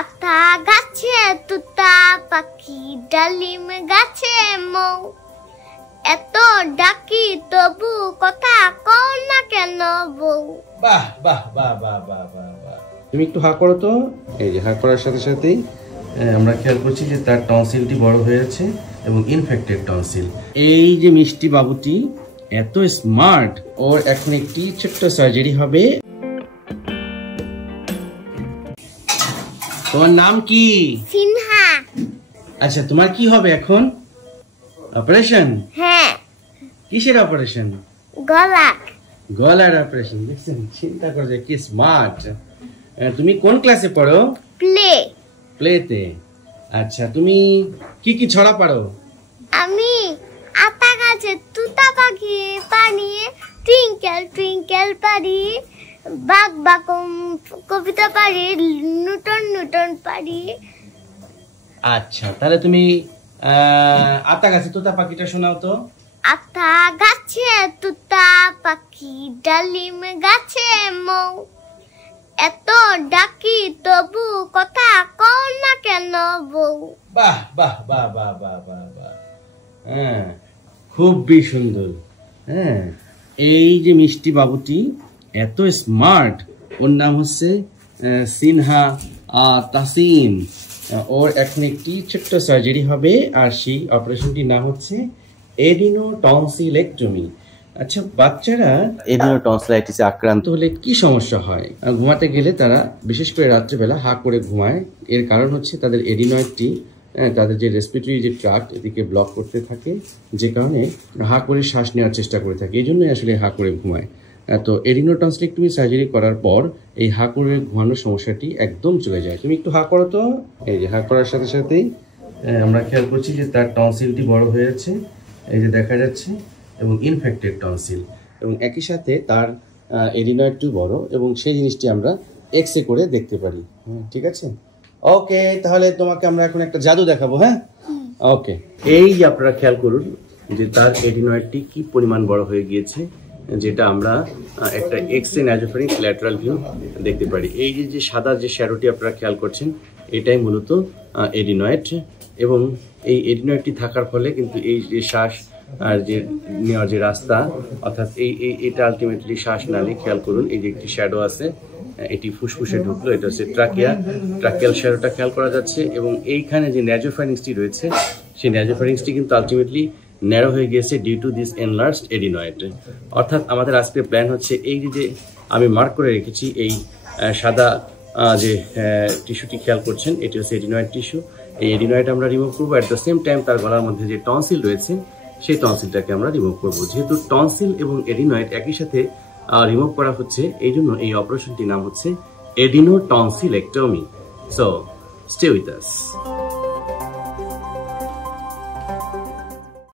আতা গাছে তুতা পাখি ডালিম গাছে মৌ এত ডাকি তবু কথা কও না কেন বউ। বাহ বাহ বাহ বাহ বাহ বাহ বাহ। তুমি একটু হা করো তো। এই যে হা করার সাথে সাথেই আমরা খেয়াল করছি যে তার টনসিলটি বড় হয়েছে এবং ইনফেক্টেড টনসিল। এই যে মিষ্টি বাবুটি এত স্মার্ট, ওর এখন একটি ছোট্ট সার্জারি হবে। তোমার নাম কি? সিনহা। আচ্ছা, তোমার কি হবে এখন? অপারেশন? হ্যাঁ। কিসের অপারেশন? গলা। গলার অপারেশন। দেখছেন, চিন্তা করো যে কি স্মার্ট। তুমি কোন ক্লাসে পড়ো? প্লে। প্লেতে। আচ্ছা, তুমি কি কি ছড়া পারো? আমি আতা গাছে তুতা পাখি পানি টুইঙ্কেল টুইঙ্কেল পারি, বাক বাক কবিতা পারি, নুটন নুটন পারি। আচ্ছা, তাহলে তুমি আতা গাছে তোতা পাখিটা শোনাও তো। আতা গাছে তুতা পাখি ডালিম গাছে মৌ এত ডাকি তবু কথা কও না কেন বউ। বাহ বাহ বাহ বাহ বাহ বাহ বাহ। হ্যাঁ, খুবই সুন্দর। হ্যাঁ, এই যে মিষ্টি বাবুটি এত স্মার্ট, ওর নাম হচ্ছে সিনহা তাসিম। ওর এখন একটি ছোট্ট সার্জারি হবে, আর সেই অপারেশনটির নাম হচ্ছে এডিনোটনসিলেক্টমি। আচ্ছা, বাচ্চারা এডিনোটনসিলাইটিসে আক্রান্ত হলে কি সমস্যা হয়? ঘুমাতে গেলে তারা বিশেষ করে রাত্রেবেলা হা করে ঘুমায়। এর কারণ হচ্ছে তাদের এডিনয়েডটি তাদের যে রেসপিরেটরি যে ট্রাক্ট এদিকে ব্লক করতে থাকে, যে কারণে হা করে শ্বাস নেওয়ার চেষ্টা করে থাকে। এই জন্যই আসলে হা করে ঘুমায়। তো এডিনোটনসিলেক্টমি সার্জারি করার পর এই হা করে ঘুমানোর সমস্যাটি একদম চলে যায়। তুমি একটু হা করো তো। এই যে হা করার সাথে সাথেই আমরা খেয়াল করছি যে তার টনসিলটি বড় হয়েছে, এই যে দেখা যাচ্ছে, এবং ইনফেক্টেড টনসিল, এবং একই সাথে তার এডিনয়েডটিও বড়, এবং সেই জিনিসটি আমরা এক্স রে করে দেখতে পারি। ঠিক আছে, ওকে। তাহলে তোমাকে আমরা এখন একটা জাদু দেখাবো। হ্যাঁ, ওকে। এই যে আপনারা খেয়াল করুন যে তার এডিনয়েডটি কি পরিমাণ বড় হয়ে গিয়েছে, যেটা আমরা একটা এক্স রে নাইজোফারিংস ল্যাটারাল ভিউ দেখতে পারি। এই যে সাদা যে শ্যাডোটি আপনারা খেয়াল করছেন, এটাই মূলত এডিনয়েড, এবং এই এডিনয়েডটি থাকার ফলে কিন্তু এই যে শ্বাস আর যে নেওয়ার যে রাস্তা, অর্থাৎ এটা আলটিমেটলি শ্বাস নালী। খেয়াল করুন, এই যে একটি শ্যাডো আছে, এটি ফুসফুসে ঢুকলো, এটা হচ্ছে ট্রাকিয়াল শ্যাডোটা খেয়াল করা যাচ্ছে, এবং এইখানে যে ন্যাজোফারিংসটি রয়েছে, সেই ন্যাজোফারিংসটি কিন্তু আলটিমেটলি ন্যারো হয়ে গিয়েছে due to this enlarged adenoid. অর্থাৎ আমাদের আজকের প্ল্যান হচ্ছে এই যে আমি মার্ক করে রেখেছি এই সাদা যে টিস্যুটি খেয়াল করছেন, এটি হচ্ছে এডিনয়েড টিস্যু। এই এডিনয়েড আমরা রিমুভ করবো। অ্যাট দ্য সেম টাইম তার গলার মধ্যে যে টনসিল রয়েছে, সেই টনসিলটাকে আমরা রিমুভ করবো। যেহেতু টনসিল এবং এডিনয়েড একই সাথে রিমুভ করা হচ্ছে, এই জন্য এই অপারেশনটির নাম হচ্ছে adenotonsillectomy. So stay with us.